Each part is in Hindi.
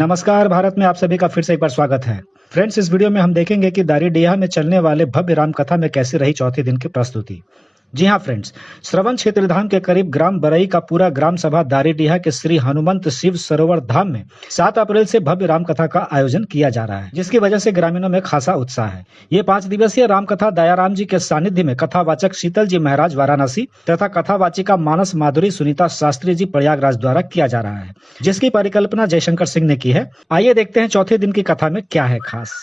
नमस्कार भारत में आप सभी का फिर से एक बार स्वागत है। फ्रेंड्स, इस वीडियो में हम देखेंगे कि दारीडीहा में चलने वाले भव्य राम कथा में कैसी रही चौथे दिन की प्रस्तुति। जी हाँ फ्रेंड्स, श्रवण क्षेत्र धाम के करीब ग्राम बरई का पूरा ग्राम सभा दारीडीहा के श्री हनुमंत शिव सरोवर धाम में 7 अप्रैल से भव्य राम कथा का आयोजन किया जा रहा है, जिसकी वजह से ग्रामीणों में खासा उत्साह है। ये 5 दिवसीय राम कथा दयाराम जी के सानिध्य में कथावाचक शीतल जी महाराज वाराणसी तथा कथावाचिका मानस माधुरी सुनीता शास्त्री जी प्रयागराज द्वारा किया जा रहा है, जिसकी परिकल्पना जयशंकर सिंह ने की है। आइए देखते हैं चौथे दिन की कथा में क्या है खास।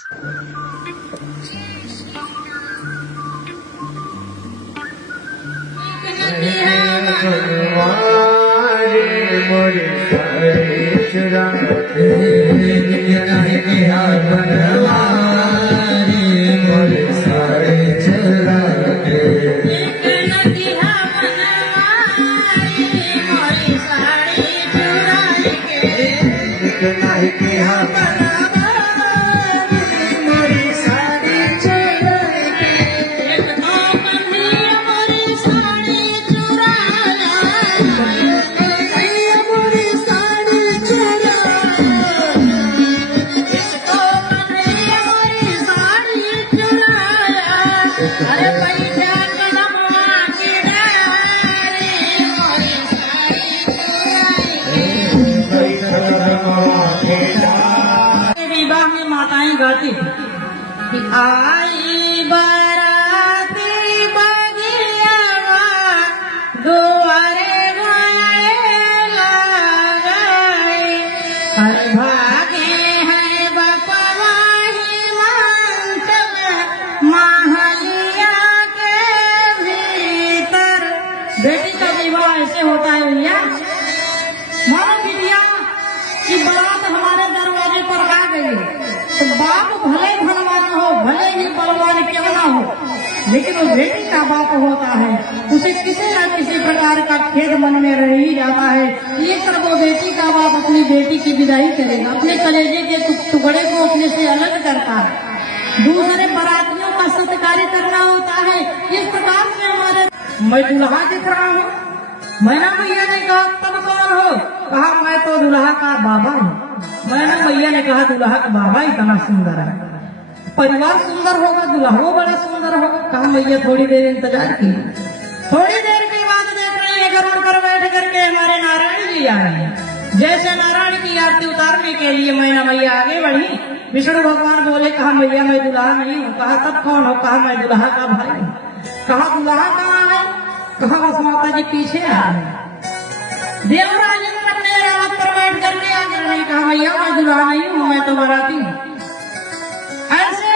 विवाह में माताएं गाती थी कि आई बाराती बगियावा दुआरे गाए लगाए हर भागे हैं बपवा हिमांचल महलिया के भीतर। बेटी का विवाह ऐसे होता है भैया, मानो बिटिया की बारात हमारे दरवाजे पर आ गई तो बाप भले धनवान हो, भले ही बलवान क्यों ना हो, लेकिन वो बेटी का बाप होता है, उसे किसी न किसी प्रकार का खेद मन में रह ही जाता है। ये कर वो बेटी का बाप अपनी बेटी की विदाई करेगा, अपने कलेजे के टुकड़े को अपने से अलग करता है, दूसरे बारातियों का सत्कार करना होता है। इस प्रकार से हमारे मैं दुल्हा दिख रहा हूँ, मैना मैया ने कहा तब कौन हो? कहा मैं तो दुल्हा का बाबा हूँ। मैना मैया ने कहा दुल्हा का बाबा इतना सुंदर है, परिवार सुंदर होगा, दुल्हा बड़ा सुंदर होगा। कहा मैया थोड़ी देर इंतजार की। थोड़ी देर के बाद देख रहे हैं गरुड़ पर बैठ करके हमारे नारायण जी आ रहे हैं। जैसे नारायण की आरती उतारने के लिए मैना मैया आगे बढ़ी, विष्णु भगवान बोले कहा मैया मैं दुल्हा नहीं हूँ। कहा तब कौन हो? कहा मैं दुल्हा का भाई हूँ। कहा दुल्हा कहाँ है? कहा बस माता जी पीछे आ रहे। देवराज अपने रावत पर बैठ करके आगे नहीं। कहा भैया मैं दुल्हा नहीं हूँ, मैं तो बाराती हूँ। ऐसे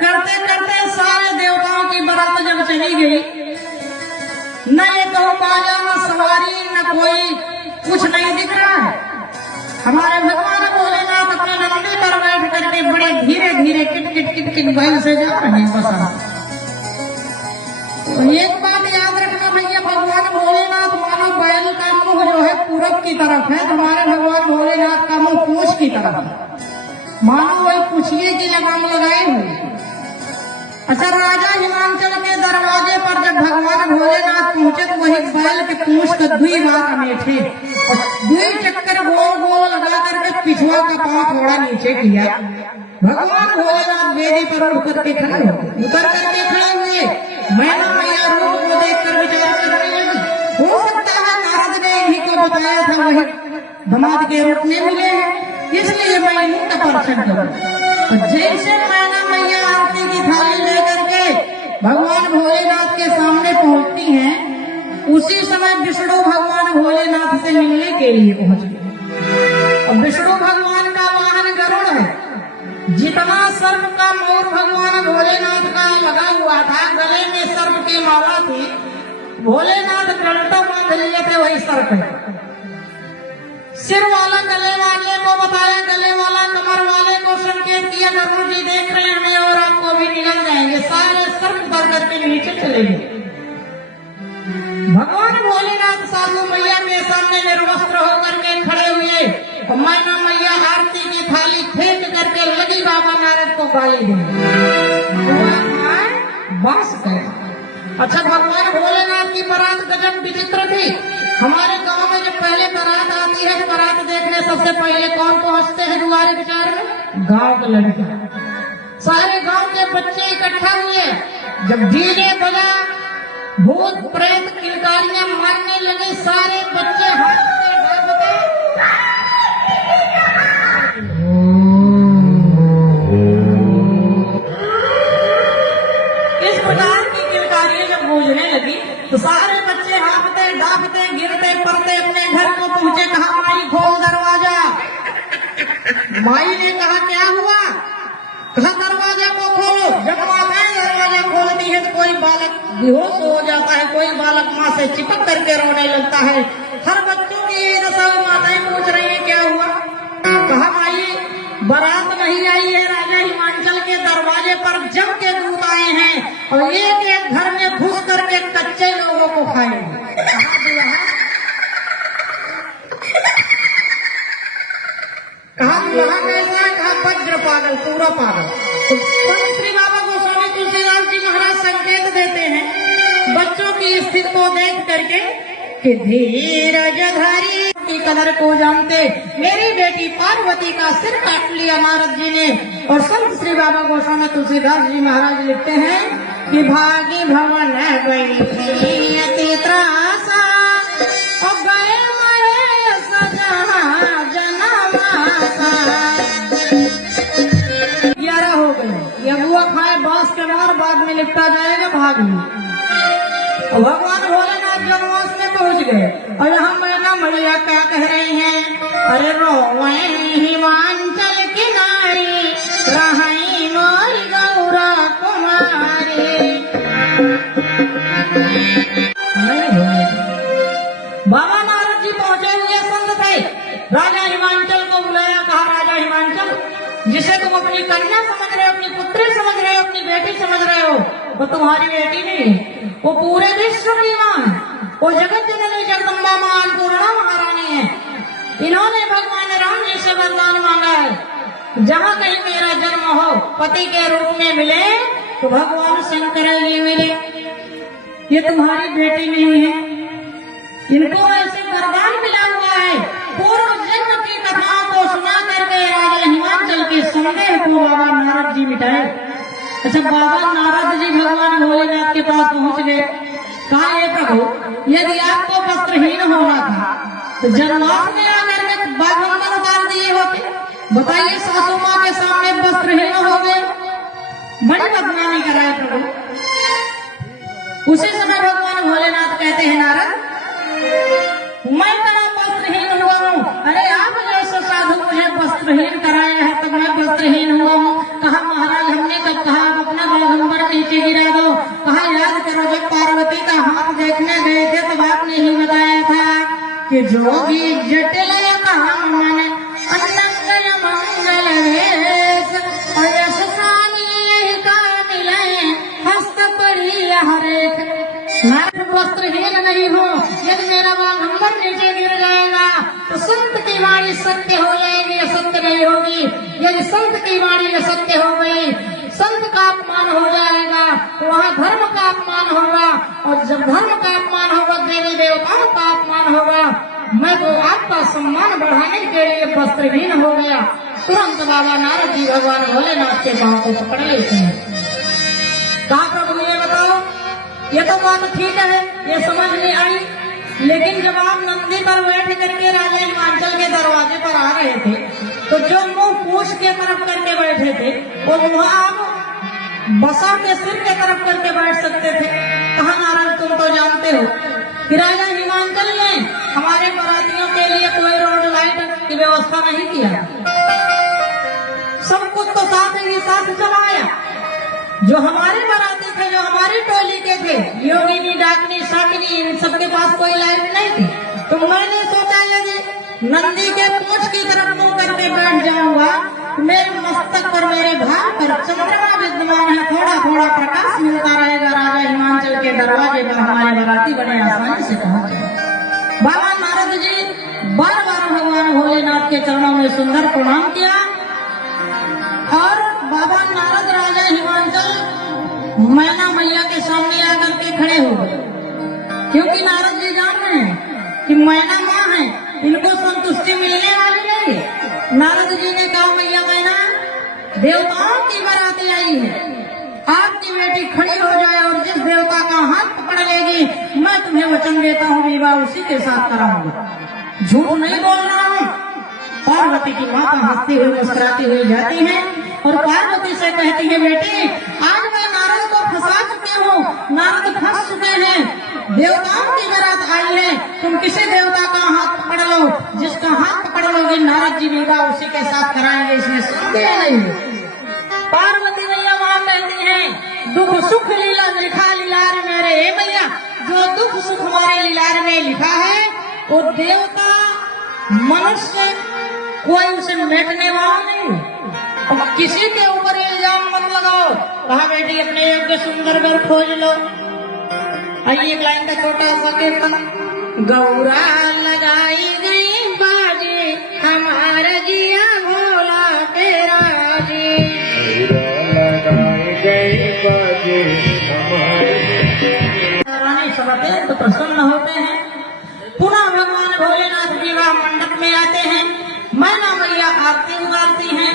करते करते सारे देवताओं की बारात जब चली गई, न ये तो बाजा न सवारी न कोई कुछ नहीं दिख रहा है। हमारे भगवान भोलेनाथ अपने नंदी पर बैठ करके बड़े धीरे धीरे किट किट किट किट बैल से जा रहे हैं। बस एक बात याद रखना भैया, भगवान भोलेनाथ मानो बैल का मुंह जो है पूरब की तरफ है, हमारे भगवान भोलेनाथ का मुंह पूछ की तरफ है, मानो वही पूछिए की लगाम लगाए हुए। अच्छा, राजा हिमांचल के दरवाजे पर जब भगवान भोलेनाथ पहुंचे तो वही बैल के पूछ का 2 बार अमेठे और 2 चक्कर गोल गोल लगा करके पिछुआ का पांव थोड़ा नीचे किया। भगवान भोलेनाथ वेदी पर उठ करके खड़े हो, उतर करके खड़े हुए। मैना मैया रूप को देखकर विचार करने लगी, हो सकता है नारद ने इन्हीं को बताया था वही दामाद के रूप में मिले हैं, इसलिए मैं इनका दर्शन करूं। जैसे मैना मैया आरती की थाली लेकर के भगवान भोलेनाथ के सामने पहुंचती हैं, उसी समय विष्णु भगवान भोलेनाथ से मिलने के लिए पहुंच गए। और विष्णु भगवान का वाहन गरुड़ है, जितना सर्प का मोर भगवान भोलेनाथ का लगा हुआ था, गले में सर्प की माला थी, भोलेनाथ गलटा बांध लिए थे वही सर्प है। सिर वाला गले वाले को बताया, गले वाला कमर वाले को संकेत किया, गरुड़ जी देख रहे हैं और आपको भी निकल जाएंगे। सारे सर्प उतर करके नीचे चले गए। भगवान भोलेनाथ साधु मैया के सामने निर्वस्त्र होकर के खड़े हुए। मैना मैया आरती की थाली फेंक करके लगी बाबा नारद को गाली देने। बस गया। अच्छा, भगवान भोलेनाथ की बारात गजब विचित्र थी। हमारे गांव में जब पहले बारात आती है, बारात देखने सबसे पहले कौन पहुंचते हैं? पिक्चर गांव का लड़का। सारे गांव के बच्चे इकट्ठा हुए। जब डीजे बजा, भूत प्रेत किलकारियां मारने लगे। सारे बच्चे हाथ से इस प्रकार की किलकारियां जब गूंजने लगी तो सारे बच्चे हाफते डाफते गिरते पड़ते अपने घर को पहुंचे। कहा माई खोल दरवाजा। माई ने कहा क्या हुआ? कहा दरवाजा को खोलो। जब माताएं दरवाजा खोलती है तो कोई बालक बेहोश हो जाता है, कोई बालक माँ से चिपक करके रोने लगता है। हर बच्चों की ये दशा। माताएं पूछ रही है क्या हुआ? कहा माई बारात नहीं आई है, राजा हिमांचल के दरवाजे पर जम के दूत आए हैं और एक एक घर में घुस करके कच्चे लोगों को खाएंगे। कहा वहां कैसा? कहा वज्र पागल, पूरा पागल। तो श्री बाबा गोस्वामी तुलसीदास जी महाराज संकेत देते हैं बच्चों की स्थिति को देख करके कि धीरज धरी की कदर को जानते। मेरी बेटी पार्वती का सिर काट लिया नारद जी ने। और संत श्री बाबा गोस्वामी तुलसीदास जी महाराज लिखते हैं कि भागी भवन गई अति त्रासा और गए मरे सजा जनमासा। 11 हो गए। ये हुआ खाए बांस के मार, बाद में निपटा जाएगा। भागी भगवान भोलेनाथ जनवास में पहुंच गए। और यहाँ मैना मैया क्या कह रही हैं? अरे रोवे हिमांचल की नारी, रहाई मोर गौरा कुमारी। बाबा नारद जी पहुंचे हुए संत थे। राजा हिमांचल को बुलाया। कहा राजा हिमांचल, जिसे तुम अपनी कन्या समझ रहे हो, अपनी पुत्री समझ रहे हो, अपनी बेटी समझ रहे हो, वो तुम्हारी बेटी नहीं, वो पूरे विश्व की मां है। वो जगत जननी जगदम्बा मां अन्नपूर्णा महारानी है। इन्होंने भगवान राम जी से वरदान मांगा है जहाँ कहीं मेरा जन्म हो, पति के रूप में मिले तो भगवान शंकर ही मिले। ये तुम्हारी बेटी नहीं है। इनको ऐसे वरदान मिला हुआ है। पूर्व जन्म की कथाओं को सुना करके राजा हिमांचल के संदेह को बाबा नारद जी मिटाए। अच्छा, बाबा नारद जी भगवान भोलेनाथ के पास पहुंच गए। कहा हे प्रभु, यदि आपको वस्त्रहीन होना था तो जन्माष्टमी में आकर के बाघंबर उतार दिए होते। बताइए, सासू माँ के सामने वस्त्रहीन हो गए, बड़ी बदनामी कराए प्रभु। उसी समय भगवान भोलेनाथ कहते हैं नारद, मैं बड़ा वस्त्रहीन हुआ हूँ। अरे आप जैसे साधु मुझे वस्त्रहीन कराया है तब मैं वस्त्रहीन हुआ हूँ। कहा महाराज, हमने कब कहा आप अपना बाघंबर नीचे गिरा दो। कहा याद करो, जब पार्वती का हाथ देखने गए थे तब आपने ही बताया था कि जोगी जटिल काम मन अन्नय मंगल वेश और यशसानी का मिले हस्त पड़ी हरेक। मैं वस्त्रहीन नहीं हूँ। यदि मेरा बाघंबर नीचे गिर जाएगा तो संत की वाणी सत्य हो जाएगी, असत्य नहीं होगी। यदि संत की वाणी असत्य हो गई, संत का अपमान हो जाएगा, तो वहाँ धर्म का अपमान होगा। और जब धर्म का अपमान होगा, देवी देवताओं का अपमान होगा। मैं तो आपका सम्मान बढ़ाने के लिए वस्त्रहीन हो गया। तुरंत बाबा नारद जी भगवान भोलेनाथ के पांव को पकड़ लेते हैं। कहा प्रभु ये बताओ, ये तो बात ठीक है, ये समझ में आई, लेकिन जब आप नंदी पर बैठ करके राजा हिमांचल के दरवाजे पर आ रहे थे तो जो मुंह पूछ के तरफ करके बैठे थे वो मुंह आप बसा के सिर के तरफ करके बैठ सकते थे। कहा नारायण, तुम तो जानते हो कि राजा हिमांचल ने हमारे बरातियों के लिए कोई रोड लाइट की व्यवस्था नहीं किया। सब कुछ तो साथ ही साथ चलाया। जो हमारे बराती थे, जो हमारी टोली के थे, योगिनी, डाकनी, शाकिनी, इन सबके पास कोई लाइट नहीं थी। तो मैंने सोचा यदि नंदी के पूंछ की तरफ मुंह करके बैठ जाऊंगा तो मेरे मस्तक पर, मेरे भाग पर चंद्रमा विद्यमान है, थोड़ा थोड़ा प्रकाश मिलता रहेगा। राजा हिमांचल के दरवाजे पर हमारे बराती बड़े आसानी से पहुंच गए। बाबा नारद जी बार बार भगवान भोलेनाथ के चरणों में सुंदर प्रणाम किया। और बाबा नारद राजा हिमांचल मैना मैया के सामने आकर के खड़े हो गए, क्योंकि नारद जी जान रहे हैं कि मैना माँ है, इनको संतुष्टि मिलने वाली नहीं। नारद जी ने कहा मैया मैना देवताओं की बाराती आई है, आपकी बेटी खड़ी हो जाए और जिस देवता का हाथ पकड़ लेगी मैं तुम्हें वचन देता हूँ विवाह उसी के साथ कराऊंगा। झूठ नहीं बोल रहा हूँ। पार्वती की माता हंसती हुई मुस्कुराती हुई जाती है और पार्वती से कहती है बेटी आज मैं नारद को फंसा चुकी हूँ, नारद फंस चुके हैं, देवताओं की बारात आई है, तुम किसी देवता का हाथ पकड़ लो, जिसका हाथ पकड़ लोगे नारद जी विवाह उसी के साथ कराएंगे, इसमें सुनते नहीं। पार्वती मैया वहां कहती है दुख सुख लीला लिखा लीलार मेरे, हे मैया जो दुख सुख हमारे लीलार में लिखा है वो देवता मनुष्य कोई उसे मिटने वाला नहीं। अब किसी के ऊपर इल्जाम मत लगाओ। कहा बेटी अपने योग्य सुंदर वर खोज लो। आइए एक लाइन का छोटा सा कीर्तन। गौरा लगाई गई बाजी हमारा जिया भोला तेरा जी, लगाई गई बाजी हमारे सब तो प्रसन्न होते हैं। पुनः भगवान भोलेनाथ विवाह मंडप में आते हैं, मैना मैया आरती उतारती हैं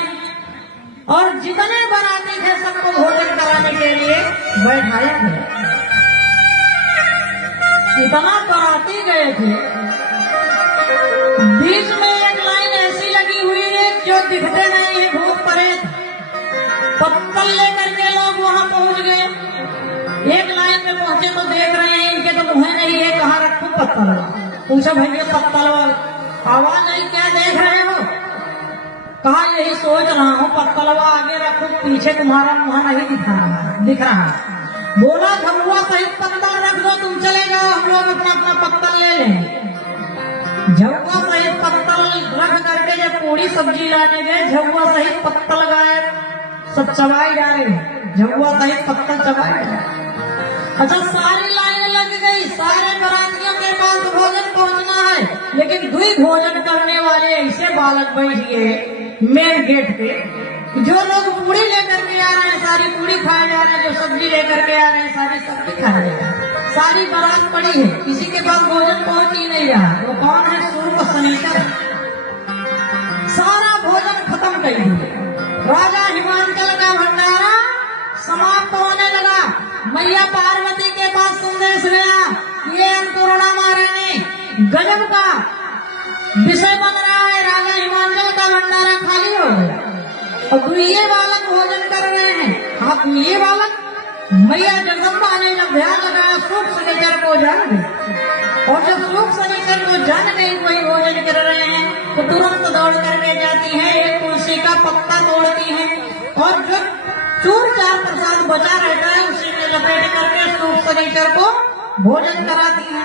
और जितने बराती थे सबको भोजन कराने के लिए बैठाया गया। इतना बराती गए थे, बीच में एक लाइन ऐसी लगी हुई है जो दिखते नहीं है भूत प्रेत, पत्तल लेकर के लोग वहां पहुंच गए। एक लाइन में पहुंचे तो देख रहे हैं इनके तो मुँह नहीं है, कहाँ रखूं पत्तल। पूछा भैया पत्तल आवाज नहीं, क्या देख रहे हो? कहा यही सोच रहा हूँ पत्तलवा आगे रखो पीछे तुम्हारा मुँह नहीं दिख रहा। बोला झबुआ सहित पत्तल रख दो, तुम चले जाओ, हम लोग अपना अपना पत्तल ले लेंगे। झबुआ सहित पत्तल रख करके जब पूरी सब्जी लाने गए झबुआ सहित पत्तल गायब, सब चबाई जा रहे, झबुआ सहित पत्तल चबाई जा रहे। अच्छा सारी लाइन लग गई, सारे बरातियों के पास भोजन पहुंचना है, लेकिन दुई भोजन करने वाले ऐसे बालक बैठ गए मेन गेट पे, जो लोग पूरी लेकर के आ रहे हैं सारी पूरी खाए जा रहे हैं, जो सब्जी लेकर के आ रहे हैं सारी सब्जी खाए जा रहे हैं। सारी बारात पड़ी है, किसी के पास भोजन पहुंच ही नहीं रहा। वो कौन है? सूर्य शनिचर। सारा भोजन खत्म कर दिया। राजा हिमांचल का भंडारा समाप्त होने लगा। मैया पार्वती के पास संदेश गया, ये अन्नपूर्णा महारानी गजब का विषय बन रहा है, राजा हिमांचल का भंडारा खाली हो गया और ये बालक भोजन कर रहे हैं। हाँ ये बालक, मैया जगदम्बा ने जब ध्यान लगाया सूप शनिचर को जान गई, और जब सूप शनिचर को जान गई कोई भोजन कर रहे हैं तो तुरंत दौड़ करके जाती है, एक तुलसी का पत्ता तोड़ती है और जो चूर चार प्रसाद बचा रहता है उसी में लपेट करके सूप शनिचर को भोजन कराती है।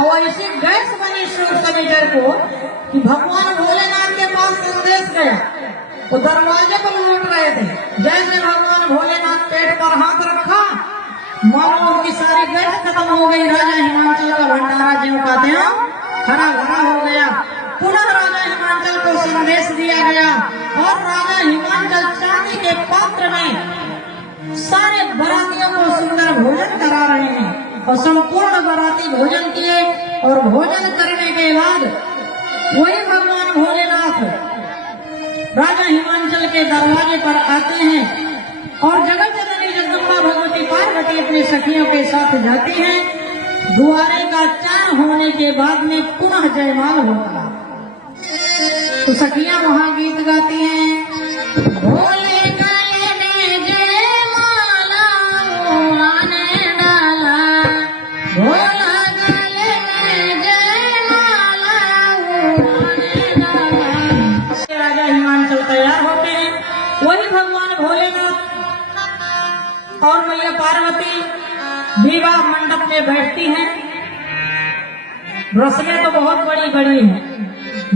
और ऐसी गैस बनी सूप शनिचर को कि भगवान भोलेनाथ के पास संदेश गया, वो दरवाजे पर लौट रहे थे। जैसे भगवान भोलेनाथ पेट पर हाथ रखा, मानो उनकी सारी गैस खत्म हो गई। राजा हिमांचल का भंडारा जो कहते हैं हरा भरा हो गया। पुनः राजा हिमांचल को संदेश दिया गया और राजा हिमांचल चांदी के पात्र में सारे बरातियों को सुंदर भोजन करा रहे हैं और संपूर्ण बराती भोजन किए और भोजन करने के बाद वही भगवान भोलेनाथ राजा हिमांचल के दरवाजे पर आते हैं और जगत जननी जगदम्बा भगवती पार्वती अपनी सखियों के साथ जाती हैं। द्वारे का चार होने के बाद में पुनः जयमाल होता, तो सखियां वहां गीत गाती हैं, भोले गले में जयमाला आने डाला, भोला गले में जयमाला आने डाला। राजा हिमांचल तैयार होते हैं, वही भगवान भोलेनाथ और मैया पार्वती विवाह मंडप में बैठती हैं। रस्में तो बहुत बड़ी बड़ी हैं।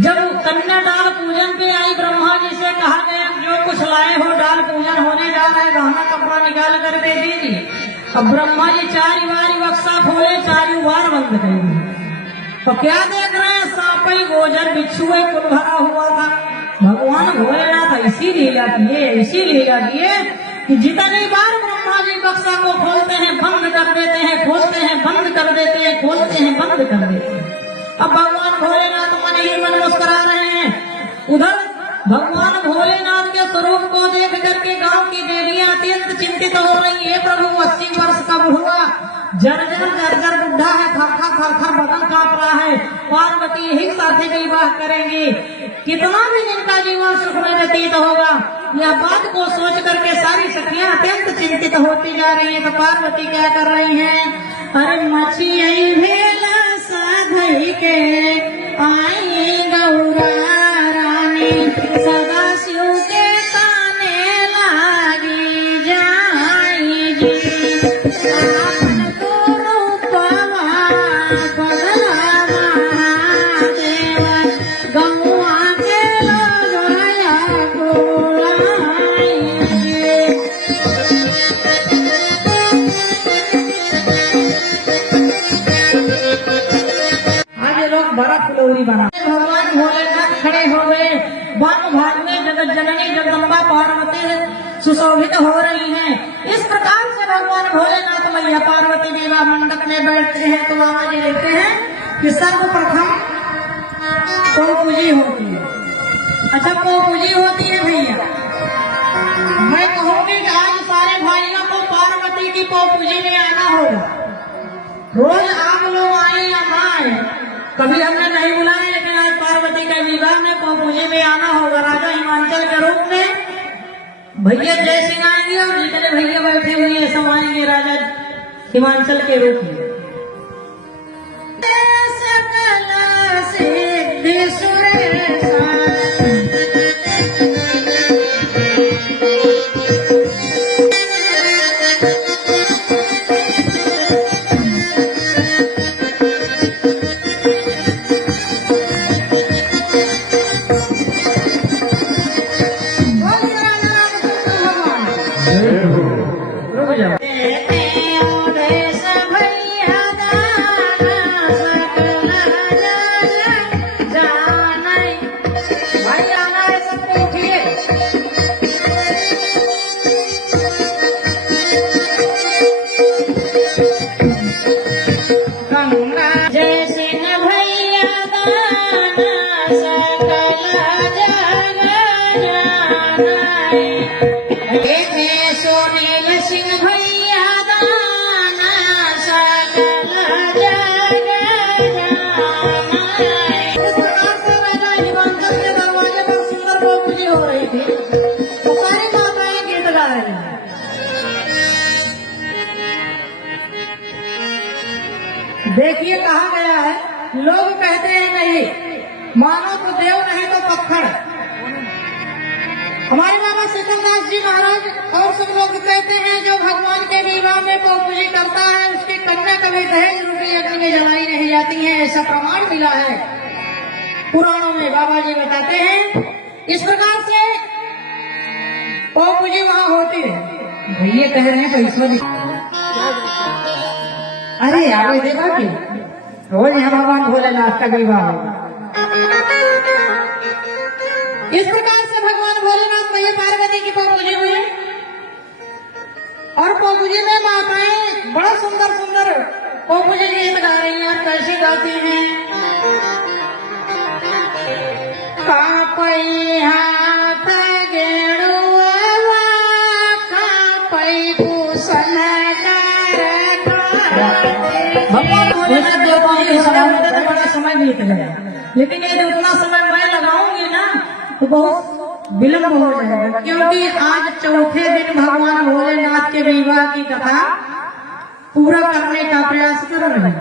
जब कन्या डाल पूजन पे आई, ब्रह्मा जी से कहा गया जो कुछ लाए हो डाल पूजन होने जा रहा है, गहना कपड़ा निकाल कर दे दीजिए। अब ब्रह्मा जी चारी बारी बक्सा खोले, चारी बार बंद कर दिए। तो क्या देख रहे हैं? सांपई गोजर बिच्छुए कुल भरा हुआ था। भगवान भोलेनाथ ऐसी लीला किए कि जितनी बार ब्रह्मा जी बक्सा को खोलते हैं बंद कर देते हैं, खोलते हैं बंद कर देते हैं, खोलते हैं बंद कर देते हैं। अब भगवान भोलेनाथ मन ही मन मुस्कुरा रहे हैं। उधर भगवान भोलेनाथ के स्वरूप को देख करके गांव की देवियां अत्यंत चिंतित हो रही है। प्रभु 80 वर्ष का बुढ़वा जर्जर बुढ़ा है, थर बदन कांप रहा है। पार्वती ही साथी विवाह करेंगी, कितना भी इनका जीवन सुख में व्यतीत होगा। यह बात को सोच करके सारी सखियां अत्यंत चिंतित होती जा रही है। तो पार्वती क्या कर रही हैं? अरे मछिया भेला साधई के आई गौरा रानी, सदा शिव के ताने लागी जाई जी। आपन तो रूपवा बदला महादेव, गौआ के लगाया गोलाई जी। आज लोग बड़ा फुलौरी बना। भगवान भोलेनाथ खड़े हो गए। वन भाग में जगत जननी जगदम्बा पार्वती सुशोभित हो रही हैं। इस प्रकार से भगवान भोलेनाथ मैया पार्वती विवाह मंडप में बैठते हैं तो आवाज लेते हैं कि सर्वप्रथम पौपूजी होती है। अच्छा, पौपूजी होती है भैया। मैं कहूँगी कि आज सारे भाइयों को पार्वती की पौपूजी में आना होगा। रोज आप लोग आए या ना आए, कभी हमने नहीं बुलाया, लेकिन आज पार्वती के विवाह में पौपूजी में आना होगा। राजा हिमांचल के रूप में भैया जय सिंह आएंगे और जितने भैया बैठे हुए हैं सब आएंगे राजा हिमांचल के रूप में। सकल सिद्धि सुरेशा, सोनील सिंह भैया दाना सकल जग जाना। हिमांचल के दरवाजे पर सुंदर पौपूजी हो रही थी तो सारी माताएं गीत गा रही हैं। देखिए कहा गया है, लोग कहते हैं नहीं मानो तो देव नहीं तो पत्थर। हमारे बाबा शीतलदास जी महाराज और सब लोग कहते हैं जो भगवान के विवाह में पौपूजी करता है उसकी कन्या कभी दहेज रूपी अग्नि में जलाई नहीं जाती है। ऐसा प्रमाण मिला है पुराणों में, बाबा जी बताते हैं। इस प्रकार से पौपूजी वहाँ होती है। भैया कह रहे हैं पैसा भी, अरे आगे देखा कि रोज यहाँ भगवान भोलेनाथ का विवाह होगा। इस प्रकार से भगवान भोलेनाथ मैया पार्वती की पौपूजी हुई और पौपूजी में माताएं बड़ा सुंदर सुंदर पौपूजी गीत गा रही हैं। कैसे गाती हैं? कापई हाथ गेड़ुआ कापई कुशन भगवान भोलेनाथ बड़ा समय बीत गया, लेकिन यदि उतना समय मैं लगाऊंगी ना तो बहुत विलम्ब हो जाएगा, क्योंकि आज चौथे दिन भगवान भोलेनाथ के विवाह की कथा पूरा करने का प्रयास कर रहे हैं।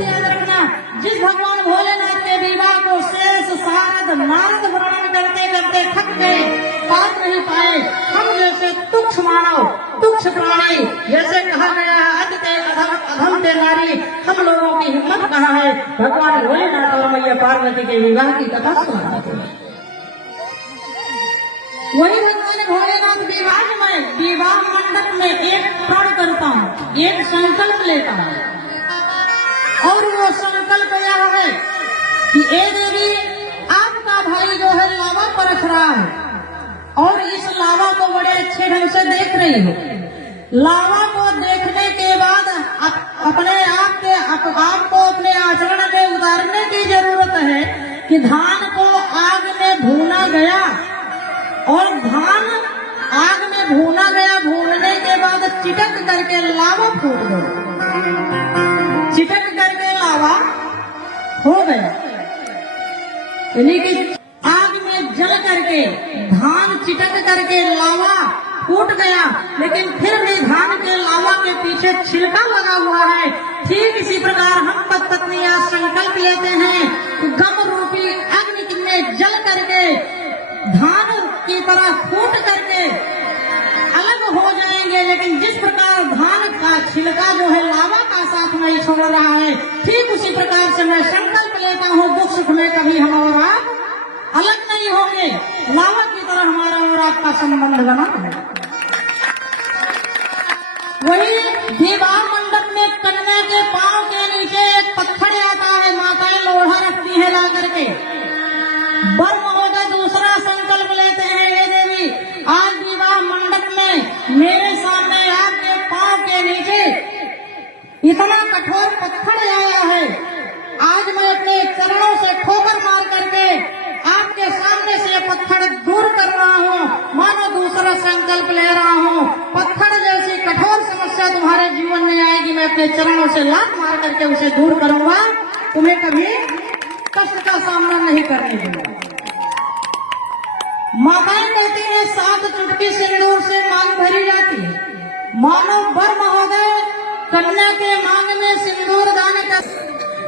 याद रखना, जिस भगवान भोलेनाथ के विवाह को शेष सारद नारद वर्णन करते करते थक गए, पार नहीं पाए, हम जैसे तुच्छ मानव तुच्छ प्राणी, जैसे कहा गया है अधम ते नारी, हम लोगों की हिम्मत कहाँ है भगवान भोलेनाथ और मैया पार्वती के विवाह की कथा सुनाते हैं। वही भगवान भोलेनाथ विवाह मंडप में एक प्रण करता हूँ, एक संकल्प लेता हूँ और वो संकल्प यह है कि ए देवी आपका भाई जो है लावा परख रहा है और इस लावा को बड़े अच्छे ढंग से देख रही हो। लावा को देखने के बाद अपने आपको अपने आचरण में उतारने की जरूरत है कि धान को आग में भूना गया और धान आग में भूना गया। भूनने के बाद चिटक करके लावा फूट गया। चिटक करके लावा हो गया, यानी कि आग में जल करके धान चिटक करके लावा फूट गया। लेकिन फिर भी धान के लावा के पीछे छिलका लगा हुआ है। ठीक इसी प्रकार हम पति पत्नियां संकल्प लेते हैं कि गम रूपी अग्नि में जल करके धान की तरह फूट करके अलग हो जाएंगे। लेकिन जिस प्रकार धान का छिलका जो है लावा का साथ नहीं छोड़ रहा है, ठीक उसी प्रकार से मैं संकल्प लेता हूँ दुख सुख में कभी हम और आप अलग नहीं होंगे। लावा की तरह हमारा और आपका संबंध बना है। वही विवाह मंडप में कन्या के पांव के नीचे एक पत्थर आता है। माताएं लोढ़ा रखती है ला करके। वर महोदय दूसरा संकल्प लेते हैं, हे देवी आज विवाह मंडप में मेरे सामने आपके पांव के नीचे इतना कठोर पत्थर आया है। आज मैं अपने चरणों से ठोकर मार करके आपके सामने से पत्थर दूर कर रहा हूँ। मानो दूसरा संकल्प ले रहा हूँ। पत्थर जैसी कठोर समस्या तुम्हारे जीवन में आएगी, मैं अपने चरणों से लात मार करके उसे दूर करूंगा। तुम्हें कभी कष्ट का सामना नहीं करने दूंगा। माताएं कहती हैं 7 चुटकी सिंदूर से मांग भरी जाती है। मानो वर महोदय कन्या के मांग में सिंदूर दान कर।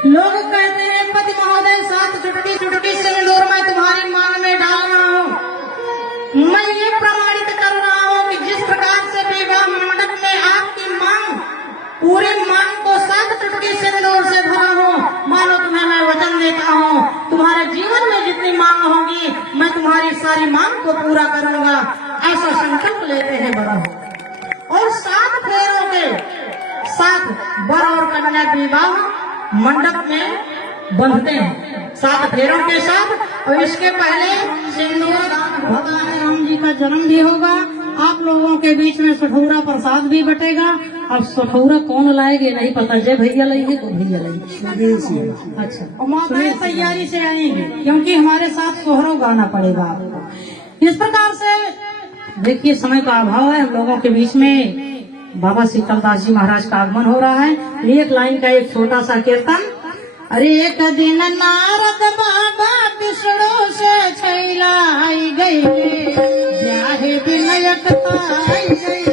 लोग कहते हैं पति महोदय 7 चुटकी सिंदूर मैं तुम्हारी मांग में डाल रहा हूँ। मैं ये प्रमाणित कर रहा हूँ कि जिस प्रकार से विवाह मंडप में आपकी मांग पूरी मांग को 7 चुटकी सिंदूर से भरा हो, मानो तुम्हें मैं वचन देता हूँ तुम्हारे जीवन में जितनी मांग होगी मैं तुम्हारी सारी मांग को पूरा करूंगा। ऐसा संकल्प लेते हैं बड़ा हो। और 7 फेरों के साथ वर और कन्या विवाह मंडप में बंधते हैं 7 फेरों के साथ। और इसके पहले सिंदूर दान होता है। राम जी का जन्म भी होगा। आप लोगों के बीच में सठौरा प्रसाद भी बटेगा। अब सठौरा कौन लाएंगे नहीं पता, जय भैया लाएंगे तो भैया लाएंगे। अच्छा, और माताएं तैयारी से आएंगे क्योंकि हमारे साथ सोहरों गाना पड़ेगा आपको। इस प्रकार से देखिए समय का अभाव है। हम लोगों के बीच में बाबा शीतलदास जी महाराज का आगमन हो रहा है। एक लाइन का एक छोटा सा कीर्तन। अरे एक दिन नारद बाबा विष्णु से छैला आई गई, विनयक आई गई।